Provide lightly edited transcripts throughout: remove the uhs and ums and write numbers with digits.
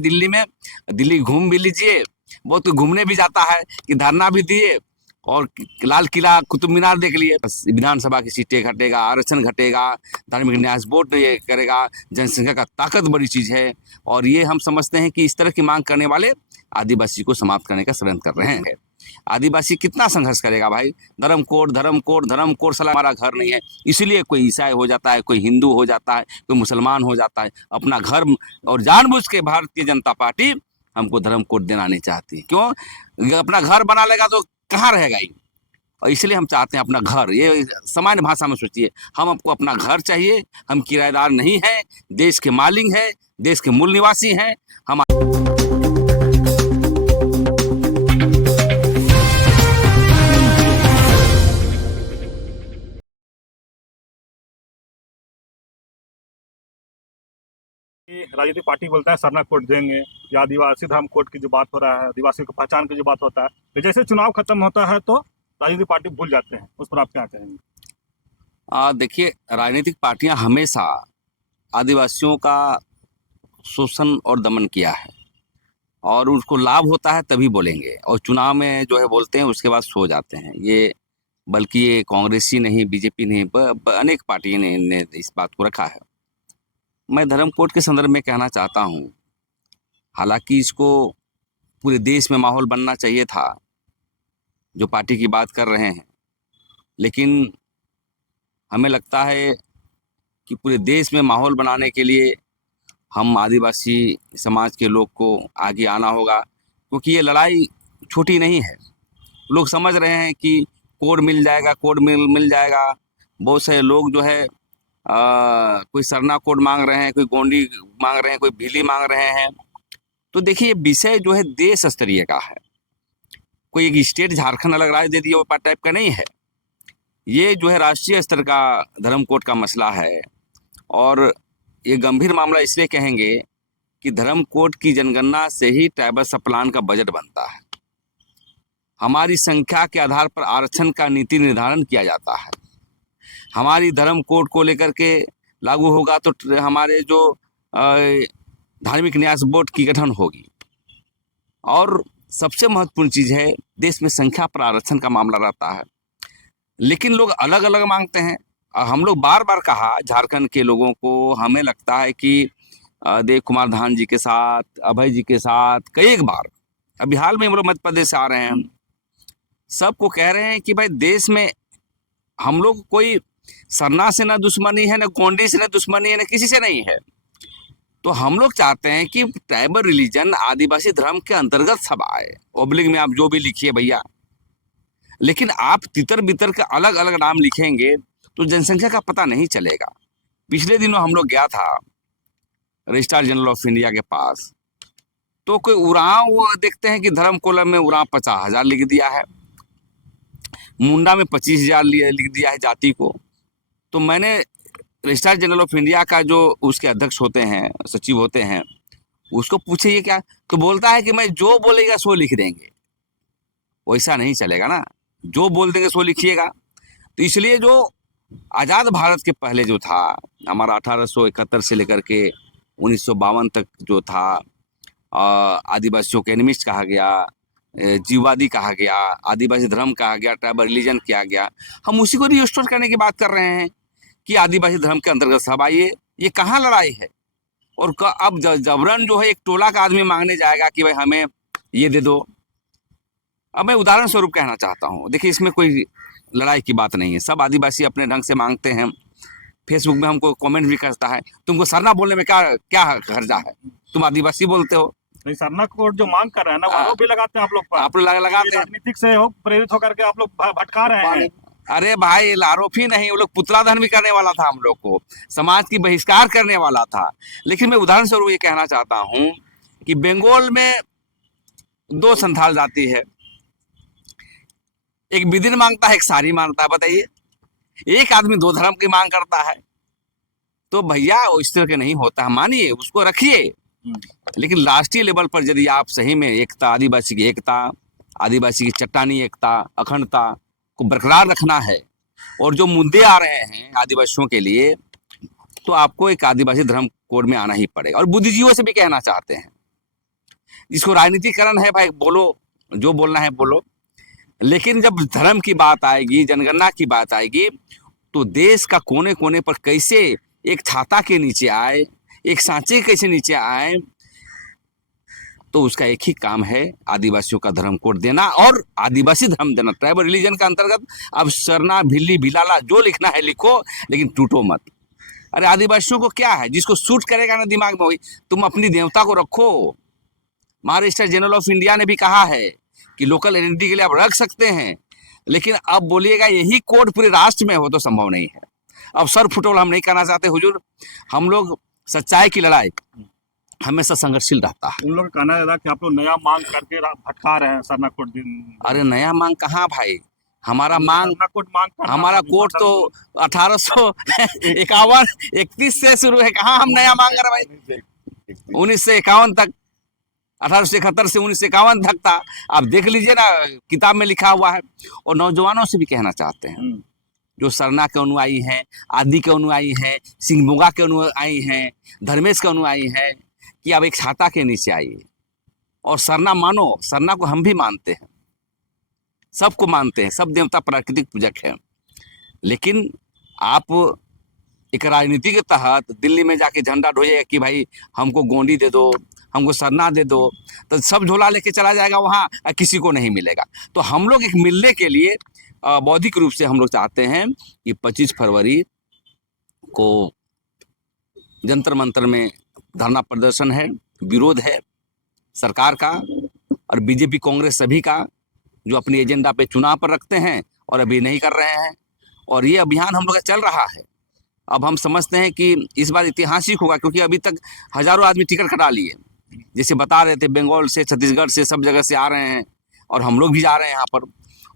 दिल्ली घूम भी लीजिए, वो तो घूमने भी जाता है कि धरना भी दिए और लाल किला कुतुब मीनार देख लिए। विधानसभा की सीटें घटेगा, आरक्षण घटेगा, धार्मिक न्यास बोर्ड ये करेगा। जनसंख्या का ताकत बड़ी चीज है और ये हम समझते हैं कि इस तरह की मांग करने वाले आदिवासी को समाप्त करने का षड्यंत्र कर रहे हैं। आदिवासी कितना संघर्ष करेगा भाई? धर्म कोड साला हमारा घर नहीं है, इसीलिए कोई ईसाई हो जाता है, कोई हिंदू हो जाता है, कोई मुसलमान हो जाता है अपना घर। और जानबूझ के भारतीय जनता पार्टी हमको धर्म कोड देना नहीं चाहती। क्यों? अपना घर बना लेगा तो कहाँ रहेगा ये? और इसलिए हम चाहते हैं अपना घर। ये सामान्य भाषा में सोचिए, हम आपको अपना घर चाहिए। हम किराएदार नहीं हैं, देश के मालिक हैं, देश के मूल निवासी हैं हम। राजनीतिक पार्टी बोलता है सरना कोड देंगे या आदिवासी धर्म कोड की जो बात हो रहा है, आदिवासी की पहचान की जो बात होता है, तो जैसे चुनाव खत्म होता है तो राजनीतिक पार्टी भूल जाते हैं। उस पर आप क्या कहेंगे? देखिए, राजनीतिक पार्टियां हमेशा आदिवासियों का शोषण और दमन किया है और उसको लाभ होता है तभी बोलेंगे, और चुनाव में जो है बोलते हैं उसके बाद सो जाते हैं। ये बल्कि ये कांग्रेस ही नहीं, बीजेपी नहीं, अनेक पार्टी ने इस बात को रखा है। मैं धर्म कोड के संदर्भ में कहना चाहता हूँ, हालांकि इसको पूरे देश में माहौल बनना चाहिए था जो पार्टी की बात कर रहे हैं, लेकिन हमें लगता है कि पूरे देश में माहौल बनाने के लिए हम आदिवासी समाज के लोग को आगे आना होगा, क्योंकि ये लड़ाई छोटी नहीं है। लोग समझ रहे हैं कि कोड मिल जाएगा, कोड मिल जाएगा। बहुत से लोग जो है कोई सरना कोड मांग रहे हैं, कोई गोंडी मांग रहे हैं, कोई भीली मांग रहे हैं। तो देखिए, ये विषय जो है देश स्तरीय का है। कोई एक स्टेट झारखंड अलग राज्य दे दिया वो टाइप का नहीं है। ये जो है राष्ट्रीय स्तर का धर्म कोड का मसला है और ये गंभीर मामला इसलिए कहेंगे कि धर्म कोड की जनगणना से ही ट्राइबल सब प्लान का बजट बनता है। हमारी संख्या के आधार पर आरक्षण का नीति निर्धारण किया जाता है। हमारी धर्म कोड को लेकर के लागू होगा तो हमारे जो धार्मिक न्यास बोर्ड की गठन होगी। और सबसे महत्वपूर्ण चीज है, देश में संख्या पर आरक्षण का मामला रहता है, लेकिन लोग अलग अलग मांगते हैं। हम लोग बार बार कहा झारखंड के लोगों को, हमें लगता है कि देव कुमार धान जी के साथ, अभय जी के साथ कई एक बार, अभी हाल में हम लोग मध्य प्रदेश से आ रहे हैं, सबको कह रहे हैं कि भाई देश में हम लोग कोई सरना से ना दुश्मनी है, ना गोंडी से ना दुश्मनी है, ना किसी से नहीं है। तो हम लोग चाहते हैं कि ट्राइबल रिलीजन आदिवासी धर्म के अंतर्गत सब आए। ओब्लिग में आप जो भी लिखिए भैया, लेकिन आप तितर बितर के अलग अलग नाम लिखेंगे तो जनसंख्या का पता नहीं चलेगा। पिछले दिनों हम लोग गया था रजिस्ट्रार जनरल ऑफ इंडिया के पास, तो कोई उरांव वो देखते हैं कि धर्म कोलम में उरांव 50,000 लिख दिया है, मुंडा में 25,000 लिख दिया है जाति को। तो मैंने रजिस्ट्रार जनरल ऑफ इंडिया का जो उसके अध्यक्ष होते हैं, सचिव होते हैं, उसको पूछे ये क्या, तो बोलता है कि मैं जो बोलेगा सो लिख देंगे। वैसा नहीं चलेगा ना, जो बोल देंगे सो लिखिएगा। तो इसलिए जो आज़ाद भारत के पहले जो था हमारा 1871 से लेकर के 1952 तक जो था, आदिवासियों के एनिमिस्ट कहा गया, जीववादी कहा गया, आदिवासी धर्म कहा गया, ट्राइबल रिलीजन किया गया, हम उसी को रिस्टोर करने की बात कर रहे हैं कि आदिवासी धर्म के अंतर्गत सब आइए। ये कहाँ लड़ाई है? और अब जबरन जो है एक टोला का आदमी मांगने जाएगा कि भाई हमें ये दे दो। अब मैं उदाहरण स्वरूप कहना चाहता हूँ, देखिए इसमें कोई लड़ाई की बात नहीं है, सब आदिवासी अपने ढंग से मांगते हैं। फेसबुक में हमको कमेंट भी करता है, तुमको सरना बोलने में क्या क्या हर्जा है, तुम आदिवासी बोलते हो। नहीं, सरना कोड जो मांग कर रहे हैं ना, वो आरोप भी लगाते हैं आप लोग पर। आप लोग लगाते हैं, राजनीतिक से हो प्रेरित होकर के आप लोग भटका रहे हैं। अरे भाई, आरोप ही नहीं, वो लोग पुतलाधन भी करने वाला था, हम लोग को समाज की बहिष्कार करने वाला था। लेकिन मैं उदाहरण स्वरूप ये कहना चाहता हूँ कि बंगाल में 2 संथाल जाति है, एक बिदिन मांगता है, एक सारी मांगता है। बताइए, एक आदमी 2 धर्म की मांग करता है, तो भैया इस तरह के नहीं होता है। मानिए उसको रखिए, लेकिन राष्ट्रीय लेवल पर यदि आप सही में एकता, आदिवासी की एकता, आदिवासी की चट्टानी एकता, अखंडता को बरकरार रखना है और जो मुद्दे आ रहे हैं आदिवासियों के लिए, तो आपको एक आदिवासी धर्म कोड में आना ही पड़ेगा। और बुद्धिजीवियों से भी कहना चाहते हैं, जिसको राजनीतिकरण है भाई बोलो, जो बोलना है बोलो, लेकिन जब धर्म की बात आएगी, जनगणना की बात आएगी, तो देश का कोने कोने पर कैसे एक छाता के नीचे आए, एक सांचे कैसे नीचे आए, तो उसका एक ही काम है, आदिवासियों का धर्म कोड देना और आदिवासी धर्म देना। ट्राइबल रिलीजन का अंतर्गत अब सरना भिल्ली भिलाला जो लिखना है लिखो, लेकिन टूटो मत। अरे आदिवासियों को क्या है, जिसको सूट करेगा ना दिमाग में वही, तुम अपनी देवता को रखो। महाराष्ट्र जनरल ऑफ इंडिया ने भी कहा है कि लोकल आइडेंटिटी के लिए आप रख सकते हैं, लेकिन अब बोलिएगा यही कोड पूरे राष्ट्र में हो तो संभव नहीं है। अब सर फुटोल हम नहीं करना चाहते हुजूर, हम लोग सच्चाई की लड़ाई हमेशा संघर्षशील रहता है। उन लोग का कहना है कि आप लोग नया मांग करके भटका रहे हैं सरना कोड दिन। अरे नया मांग कहाँ भाई, हमारा मांग, सरना कोड मांग करना हमारा कोड तो 1851-31 से शुरू है, कहाँ हम नया मांग रहे भाई। 1951 तक, 1871 से 1951 तक था। आप देख लीजिए ना, किताब में लिखा हुआ है। और नौजवानों से भी कहना चाहते हैं जो सरना के अनुयायी हैं, आदि के अनुयायी हैं, सिंहमुगा के अनुयायी हैं, धर्मेश के अनुयायी हैं, कि अब एक छाता के नीचे आइए और सरना मानो। सरना को हम भी मानते हैं, सबको मानते हैं, सब देवता प्राकृतिक पूजक हैं, लेकिन आप एक राजनीति के तहत दिल्ली में जाके झंडा ढोइएगा कि भाई हमको गोंडी दे दो, हमको सरना दे दो, तो सब झोला लेके चला जाएगा वहाँ, किसी को नहीं मिलेगा। तो हम लोग एक मिलने के लिए बौद्धिक रूप से हम लोग चाहते हैं कि 25 फरवरी को जंतर मंतर में धरना प्रदर्शन है, विरोध है सरकार का और बीजेपी कांग्रेस सभी का, जो अपनी एजेंडा पे चुनाव पर रखते हैं और अभी नहीं कर रहे हैं। और ये अभियान हम लोग का चल रहा है। अब हम समझते हैं कि इस बार ऐतिहासिक होगा, क्योंकि अभी तक हजारों आदमी टिकट कटा लिए, जैसे बता रहे थे बंगाल से, छत्तीसगढ़ से, सब जगह से आ रहे हैं और हम लोग भी जा रहे हैं यहाँ पर।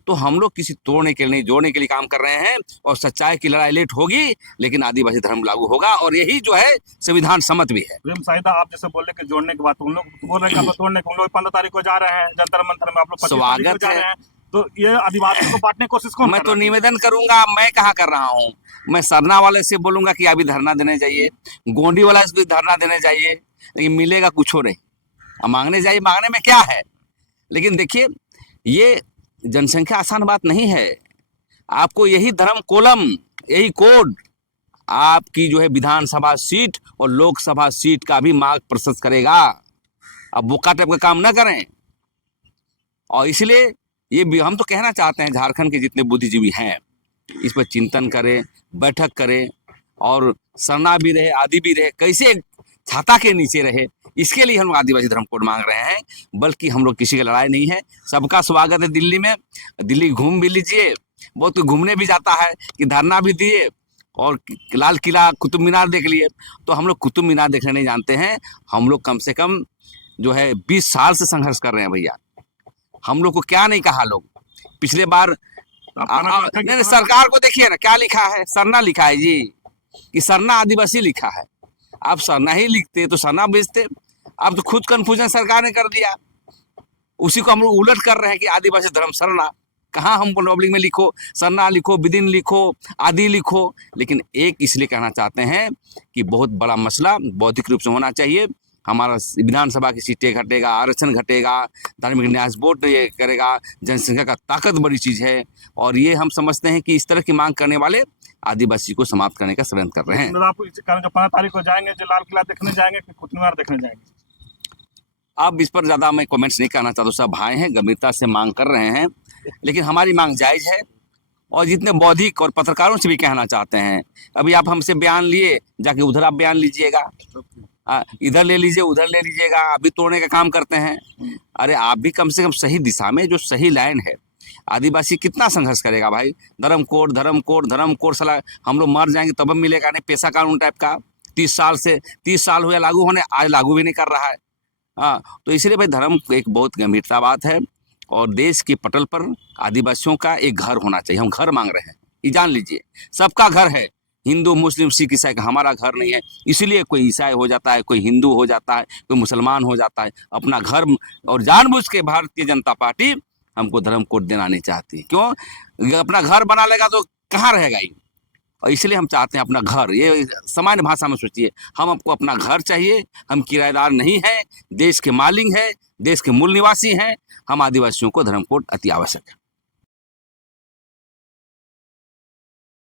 तो हम लोग किसी तोड़ने के लिए नहीं, जोड़ने के लिए काम कर रहे हैं। और सच्चाई की लड़ाई लेट होगी, लेकिन आदिवासी धर्म लागू होगा, और यही जो है संविधान सम्मत भी है। प्रेम साहिदा, आप जैसे बोल रहे कि जोड़ने की बात, उन लोग बोल रहे हैं कि तोड़ने को। उन लोग 15 तारीख को जा रहे हैं जंतर मंतर में, आप लोग 25 तारीख को जा रहे हैं, तो ये आदिवासियों को बांटने की कोशिश कौन? मैं तो निवेदन करूंगा, मैं कहाँ कर रहा हूँ, मैं सरना वाले से बोलूंगा कि अभी धरना देने जाइए, गोंडी वाला से भी धरना देने जाइए, लेकिन मिलेगा कुछ हो नहीं। अब मांगने जाइए, मांगने में क्या है। लेकिन देखिए, ये जनसंख्या आसान बात नहीं है। आपको यही धर्म कोलम, यही कोड आपकी जो है विधानसभा सीट और लोकसभा सीट का भी मार्ग प्रशस्त करेगा। अब बोका टाइप का काम न करें। और इसलिए ये भी हम तो कहना चाहते हैं, झारखंड के जितने बुद्धिजीवी हैं इस पर चिंतन करें, बैठक करें, और सरना भी रहे, आदि भी रहे, कैसे छाता के नीचे रहे, इसके लिए हम आदिवासी धर्म कोड मांग रहे हैं। बल्कि हम लोग किसी की लड़ाई नहीं है, सबका स्वागत है दिल्ली में। दिल्ली घूम भी लीजिए, बहुत तो घूमने भी जाता है कि धरना भी दिए और लाल किला, कुतुब मीनार देख लिए। तो हम लोग कुतुब मीनार देखने नहीं जानते हैं, हम लोग कम से कम जो है 20 साल से संघर्ष कर रहे हैं भैया। हम लोग को क्या नहीं कहा लोग पिछले बार। नहीं, सरकार को देखिए ना क्या लिखा है, सरना लिखा है जी, कि सरना आदिवासी लिखा है। आप सरना ही लिखते तो सरना बेचते। अब तो खुद कंफ्यूजन सरकार ने कर दिया, उसी को हम लोग उलट कर रहे हैं कि आदिवासी धर्म सरना। कहाँ हम पब्लिक में लिखो सरना लिखो, विदिन लिखो, आदि लिखो। लेकिन एक इसलिए कहना चाहते हैं कि बहुत बड़ा मसला बौद्धिक रूप से होना चाहिए। हमारा विधानसभा की सीटें घटेगा, आरक्षण घटेगा, धार्मिक न्यास बोर्ड ये करेगा, जनसंख्या का ताकत बड़ी चीज़ है। और ये हम समझते हैं कि इस तरह की मांग करने वाले आदिवासी को समाप्त करने का षड्यंत्र कर रहे हैं। आप जो 15 तारीख को जाएंगे, जो लाल किला देखने जाएंगे कि कुतुब मीनार देखने जाएंगे? अब इस पर ज़्यादा मैं कमेंट्स नहीं करना चाहता। सब भाई हैं, गंभीरता से मांग कर रहे हैं, लेकिन हमारी मांग जायज़ है। और जितने बौद्धिक और पत्रकारों से भी कहना चाहते हैं, अभी आप हमसे बयान लिए, जाके उधर आप बयान लीजिएगा, इधर ले लीजिए, उधर ले लीजिएगा, अभी तोड़ने का काम करते हैं। अरे आप भी कम से कम सही दिशा में, जो सही लाइन है। आदिवासी कितना संघर्ष करेगा भाई, धर्म कोड धर्म कोड धर्म कोड, साला हम लोग मर जाएंगे तब मिलेगा नहीं। पेशा कानून टाइप का 30 साल हुआ लागू होने, आज लागू भी नहीं कर रहा है। हाँ, तो इसलिए भाई धर्म एक बहुत गंभीरता बात है। और देश के पटल पर आदिवासियों का एक घर होना चाहिए। हम घर मांग रहे हैं, ये जान लीजिए, सबका घर है, हिंदू मुस्लिम सिख ईसाई का। हमारा घर नहीं है, इसलिए कोई ईसाई हो जाता है, कोई हिंदू हो जाता है, कोई मुसलमान हो जाता है, अपना घर। और जानबूझ के भारतीय जनता पार्टी हमको धर्म कोड देना नहीं चाहती। क्यों? अपना घर बना लेगा तो कहाँ रहेगा ये? और इसलिए हम चाहते हैं अपना घर, ये सामान्य भाषा में सोचिए, हम आपको अपना घर चाहिए, हम किराएदार नहीं हैं, देश के मालिक हैं, देश के मूल निवासी हैं, हम आदिवासियों को धर्म कोड अति आवश्यक है।